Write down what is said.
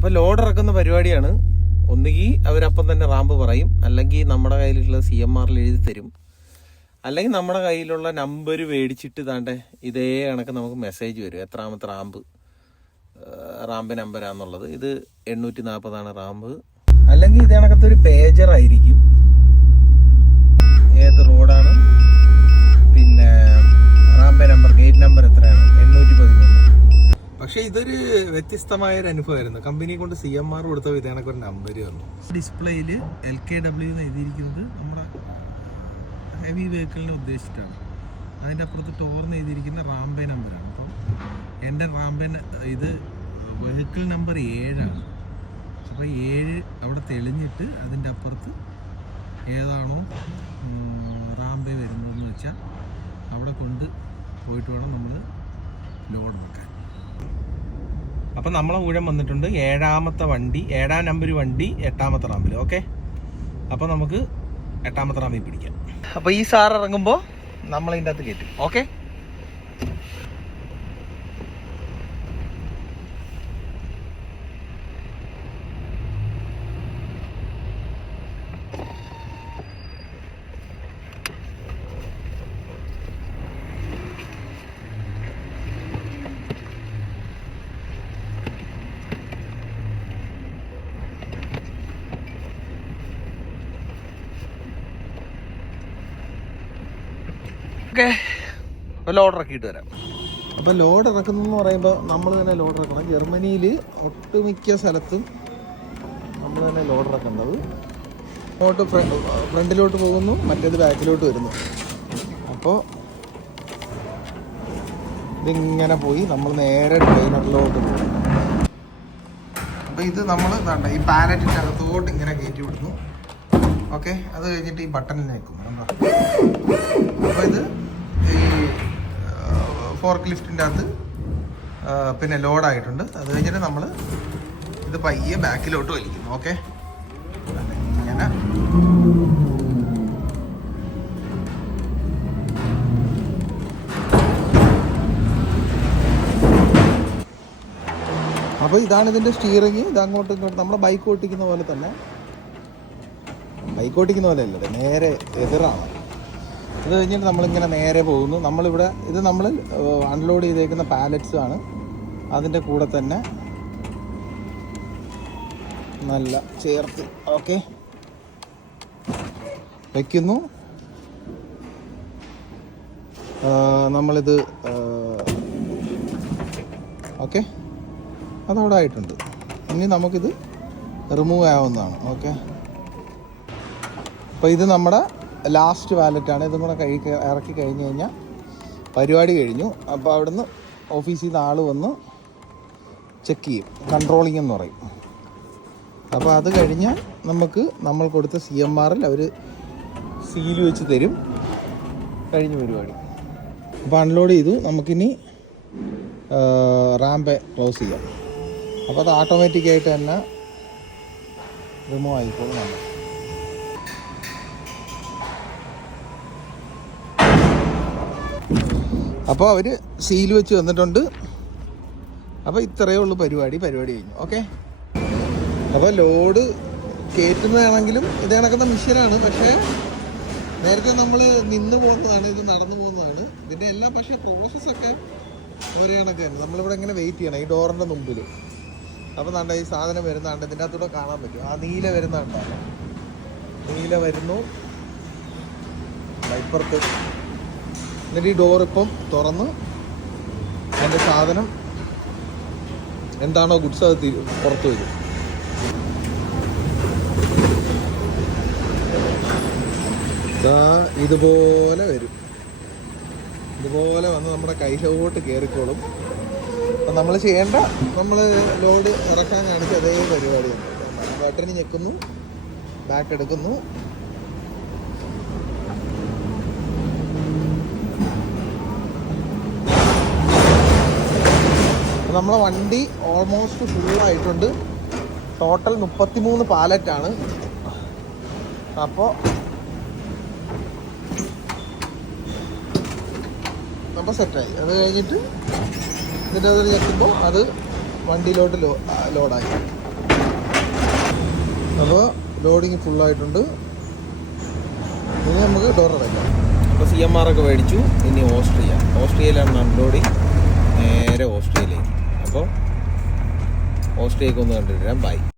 അപ്പോൾ ലോഡ് ഇറക്കുന്ന പരിപാടിയാണ്. ഒന്നുകിൽ അവരപ്പം തന്നെ റാമ്പ് പറയും, അല്ലെങ്കിൽ നമ്മുടെ കയ്യിലുള്ള CMRൽ എഴുതി തരും, അല്ലെങ്കിൽ നമ്മുടെ കയ്യിലുള്ള നമ്പർ മേടിച്ചിട്ട് താണ്ടെ ഇതേ കണക്ക് നമുക്ക് മെസ്സേജ് വരും എത്രാമത്തെ റാമ്പ് നമ്പരാന്നുള്ളത്. ഇത് 840 റാമ്പ്. അല്ലെങ്കിൽ ഇത് കണക്കത്തെ ഒരു പേജർ ആയിരിക്കും, ഏത് റോഡാണ്, പിന്നെ റാമ്പ് നമ്പർ, ഗേറ്റ് നമ്പർ എത്രയാണ്, 813. പക്ഷെ ഇതൊരു വ്യത്യസ്തമായൊരു അനുഭവമായിരുന്നു. കമ്പനി കൊണ്ട് CMR കൊടുത്ത ഇത് കണക്കൊരു നമ്പർ വന്നു. ഡിസ്പ്ലേയിൽ LKW എന്ന് എഴുതിയിരിക്കുന്നത് നമ്മുടെ ഹെവി വെഹിക്കിളിനെ ഉദ്ദേശിച്ചിട്ടാണ്. അതിൻ്റെ അപ്പുറത്ത് ടോർന്ന് എഴുതിയിരിക്കുന്ന റാമ്പേ നമ്പറാണ്. അപ്പോൾ എൻ്റെ ഇത് വെഹിക്കിൾ നമ്പർ 7ആണ്. അപ്പോൾ 7 അവിടെ തെളിഞ്ഞിട്ട് അതിൻ്റെ അപ്പുറത്ത് ഏതാണോ റാമ്പേ വരുന്നതെന്ന് വെച്ചാൽ അവിടെ കൊണ്ട് പോയിട്ട് വേണം നമ്മൾ ലോഡ് വെക്കാൻ. അപ്പം നമ്മളെ ഊഴം വന്നിട്ടുണ്ട്. 7ാമത്തെ വണ്ടി, 7ാം നമ്പർ വണ്ടി 8ാമത്തെ റാമ്പിൽ. ഓക്കെ, അപ്പോൾ നമുക്ക് 8ാമത്തെ റാമ്പിൽ പിടിക്കാം. അപ്പോൾ ഈ സാർ ഇറങ്ങുമ്പോൾ നമ്മളതിൻ്റെ അകത്ത് കയറ്റും. ഓക്കെ, അപ്പോൾ ലോഡ് ഇറക്കിയിട്ട് വരാം. അപ്പോൾ ലോഡ് ഇറക്കുന്നതെന്ന് പറയുമ്പോൾ നമ്മൾ തന്നെ ലോഡ് ഇറക്കണം. ജർമ്മനിയിൽ ഒട്ടുമിക്ക സ്ഥലത്തും നമ്മൾ തന്നെ ലോഡ് ഇറക്കേണ്ടത്. അങ്ങോട്ട് ഫ്രണ്ടിലോട്ട് പോകുന്നു, മറ്റേത് ബാക്കിലോട്ട് വരുന്നു. അപ്പോൾ ഇതിങ്ങനെ പോയി നമ്മൾ നേരെ ട്രെയിനറിലോട്ട് പോകും. അപ്പോൾ ഇത് നമ്മൾ ഈ പാലറ്റിൻ്റെ അകത്തോട്ട് ഇങ്ങനെ കയറ്റി വിടുന്നു. ഓക്കെ, അത് കഴിഞ്ഞിട്ട് ഈ ബട്ടണിൽ നിൽക്കും. അപ്പോൾ ഇത് ഈ ഫോർക്ക് ലിഫ്റ്റിൻ്റെ അകത്ത് പിന്നെ ലോഡായിട്ടുണ്ട്. അത് കഴിഞ്ഞിട്ട് നമ്മൾ ഇത് പയ്യെ ബാക്കിലോട്ട് വലിക്കുന്നു. ഓക്കെ, ഇങ്ങനെ അപ്പോൾ ഇതാണ് ഇതിൻ്റെ സ്റ്റിയറിങ്. ഇത് അങ്ങോട്ടും ഇങ്ങോട്ടും നമ്മൾ ബൈക്ക് ഓട്ടിക്കുന്ന പോലെ തന്നെ, ബൈക്ക് ഓട്ടിക്കുന്ന പോലെ അല്ലേ, നേരെ എതിറാണ്. ഇത് കഴിഞ്ഞിട്ട് നമ്മളിങ്ങനെ നേരെ പോകുന്നു. നമ്മളിവിടെ ഇത് നമ്മൾ അൺലോഡ് ചെയ്തേക്കുന്ന പാലറ്റ്സ് ആണ്. അതിൻ്റെ കൂടെ തന്നെ നല്ല ചേർത്ത് ഓക്കെ വയ്ക്കുന്നു. നമ്മളിത് ഓക്കെ, അതവിടെ ആയിട്ടുണ്ട്. ഇനി നമുക്കിത് റിമൂവ് ആവുന്നതാണ്. ഓക്കെ, അപ്പോൾ ഇത് നമ്മുടെ ലാസ്റ്റ് വാലറ്റാണ്. ഇതും കൂടെ ഇറക്കി കഴിഞ്ഞ് കഴിഞ്ഞാൽ പരിപാടി കഴിഞ്ഞു. അപ്പോൾ അവിടുന്ന് ഓഫീസിൽ നിന്ന് ആൾ വന്ന് ചെക്ക് ചെയ്യും, കൺട്രോളിംഗ് എന്ന് പറയും. അപ്പോൾ അത് കഴിഞ്ഞാൽ നമുക്ക് നമ്മൾ കൊടുത്ത CMRൽ അവർ സീല് വെച്ച് തരും. കഴിഞ്ഞ പരിപാടി. അപ്പോൾ അൺലോഡ് ചെയ്തു. നമുക്കിനി റാമ്പ് ക്ലോസ് ചെയ്യാം. അപ്പോൾ അത് ഓട്ടോമാറ്റിക്കായിട്ട് തന്നെ റിമൂവ് ആയിക്കോളും. നമ്മൾ അപ്പോൾ അവർ സീൽ വെച്ച് വന്നിട്ടുണ്ട്. അപ്പോൾ ഇത്രയേ ഉള്ളൂ പരിപാടി കഴിഞ്ഞു. ഓക്കെ, അപ്പോൾ ലോഡ് കയറ്റുന്നതാണെങ്കിലും ഇത് കണക്കുന്ന മിഷനാണ്. പക്ഷേ നേരത്തെ നമ്മൾ നിന്ന് പോകുന്നതാണ്, ഇത് നടന്നു പോകുന്നതാണ്. ഇതിൻ്റെ എല്ലാം പക്ഷേ പ്രോസസ്സൊക്കെ ഒരേ കണക്ക് തന്നെ. നമ്മളിവിടെ ഇങ്ങനെ വെയിറ്റ് ചെയ്യണം ഈ ഡോറിൻ്റെ മുമ്പിൽ. അപ്പോൾ നല്ല ഈ സാധനം വരുന്നതാണ്, ഇതിൻ്റെ അകത്തൂടെ കാണാൻ പറ്റും. ആ നീല വരുന്നതാണ്, നീല വരുന്നു വൈപ്പുറത്ത്. എന്നിട്ട് ഈ ഡോറിപ്പം തുറന്ന് അതിൻ്റെ സാധനം എന്താണോ ഗുഡ്സ് അത് പുറത്ത് വരും. ഇതുപോലെ വരും. ഇതുപോലെ വന്ന് നമ്മുടെ കയ്യിലോട്ട് കയറിക്കോളും. അപ്പം നമ്മൾ ചെയ്യേണ്ട, നമ്മൾ ലോഡ് ഇറക്കാൻ കാണിച്ച അതേ പരിപാടിയാണ്. ബട്ടണിൽ ഞെക്കുന്നു, ബാക്ക് എടുക്കുന്നു, നമ്മളെ വണ്ടി ഓൾമോസ്റ്റ് ഫുള്ളായിട്ടുണ്ട്. ടോട്ടൽ 33 പാലറ്റാണ്. അപ്പോൾ നമ്മൾ സെറ്റായി. അത് കഴിഞ്ഞിട്ട് ഇതിൻ്റെ അതിൽ ഞെക്കുമ്പോൾ അത് വണ്ടിയിലോട്ട് ലോഡായി. അപ്പോൾ ലോഡിങ് ഫുള്ളായിട്ടുണ്ട്. ഇനി നമുക്ക് ഡോർ അടയ്ക്കാം. അപ്പോൾ CMR ഒക്കെ മേടിച്ചു. ഇനി ഓസ്ട്രിയയിലാണ് അൺലോഡിങ്. നേരെ ഓസ്ട്രിയയിലേക്ക്. അപ്പോൾ ഓസ്ട്രിയക്ക് ഒന്ന് കണ്ടിട്ട് വരാം. ബൈ.